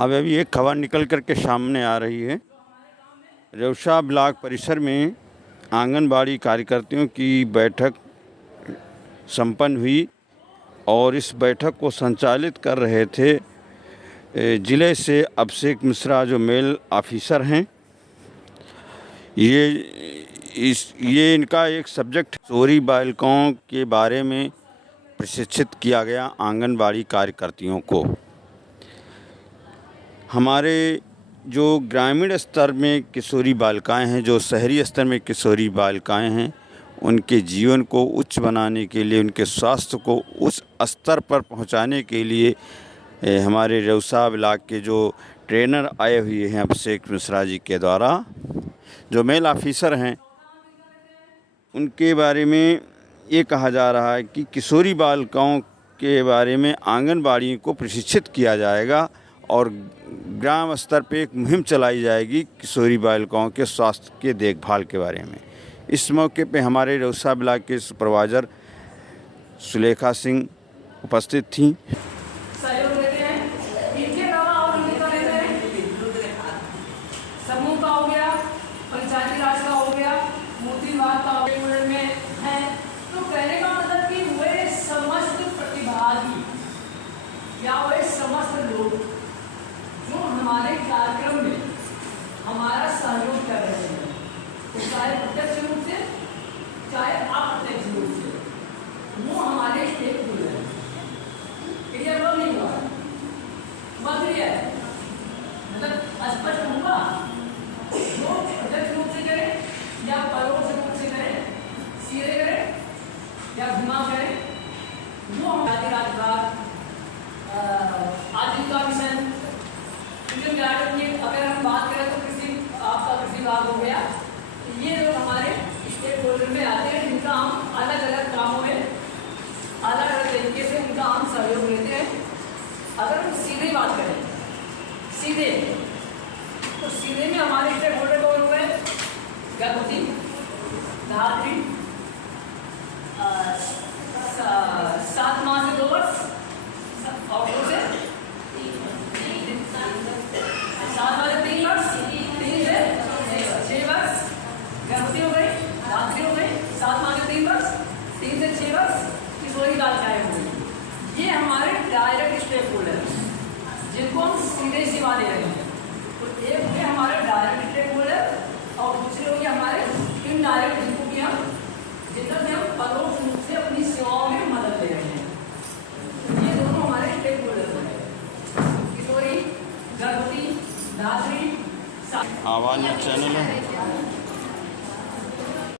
अब अभी एक खबर निकल कर के सामने आ रही है। रेउसा ब्लॉक परिसर में आंगनबाड़ी कार्यकर्तियों की बैठक संपन्न हुई और इस बैठक को संचालित कर रहे थे ज़िले से अभिषेक मिश्रा जो मेल ऑफिसर हैं। ये इनका एक सब्जेक्ट किशोरी बालिकाओं के बारे में प्रशिक्षित किया गया आंगनबाड़ी कार्यकर्तियों को। हमारे जो ग्रामीण स्तर में किशोरी बालिकाएं हैं, जो शहरी स्तर में किशोरी बालिकाएं हैं, उनके जीवन को उच्च बनाने के लिए, उनके स्वास्थ्य को उच्च स्तर पर पहुंचाने के लिए हमारे रेउसा ब्लॉक के जो ट्रेनर आए हुए हैं अभिषेक मिश्रा जी के द्वारा, जो मेल ऑफिसर हैं, उनके बारे में ये कहा जा रहा है कि किशोरी बालिकाओं के बारे में आंगनबाड़ी को प्रशिक्षित किया जाएगा और ग्राम स्तर पे एक मुहिम चलाई जाएगी किशोरी बालिकाओं के स्वास्थ्य के देखभाल के बारे में। इस मौके पे हमारे रेउसा ब्लॉक के सुपरवाइज़र सुलेखा सिंह उपस्थित थीं। सहयोग देते हैं। इनके अलावा और भूमिका लेते हैं, समूह का हो गया, पंचायती राज का हो गया, मूर्ति विभाग का हो गया में है। तो कहने का मतलब कि वे समस्त प्रतिभागी या वे समस्त लोग जो हमारे कार्यक्रम में हमारा सहयोग कर रहे हैं, तो चाहे प्रत्यक्ष रूप से चाहे अप्रत्यक्ष रूप से, वो हमारे स्टेक होल्डर हैं। क्लियर वो नहीं हुआ, क्लियर मतलब स्पष्ट होगा। जो प्रत्यक्ष रूप से करें या परोक्ष रूप से करें, सीधे करें या घुमा करें, वो हमारी राजभाग आजीविका मिशन अगर हम बात करें तो कृषि, आपका कृषि विभाग हो गया। ये लोग हमारे स्टेक होल्डर में आते हैं, जिनका हम अलग अलग कामों में अलग अलग तरीके से उनका हम सहयोग लेते हैं। अगर हम सीधे बात करें, सीधे तो सीधे में हमारे स्टेक होल्डर कौन हुए? गर्भवती, धात्री, 7 माह से 2 वर्ष और 2 से 7 माह से 3 वर्ष, 3 से 6 वर्ष गर्भवती हो गई, धात्री हो गई, 7 माह से 3 वर्ष, 3 से 6 वर्ष किशोरी बालिकाएं हो गई। ये हमारे डायरेक्ट स्टेक होल्डर हैं, जिनको हम सीधे सेवा दे रहे हैं। तो एक हुए हमारे डायरेक्ट स्टेक होल्डर और दूसरे हो गए हमारे इनडायरेक्ट, जिनको कि हम परोक्ष रूप से अपनी सेवाओं में मदद दे रहे हैं। ये दोनों हमारे स्टेक होल्डर हैं, किशोरी, गर्भवती, धात्री। आवाज़ चैनल है।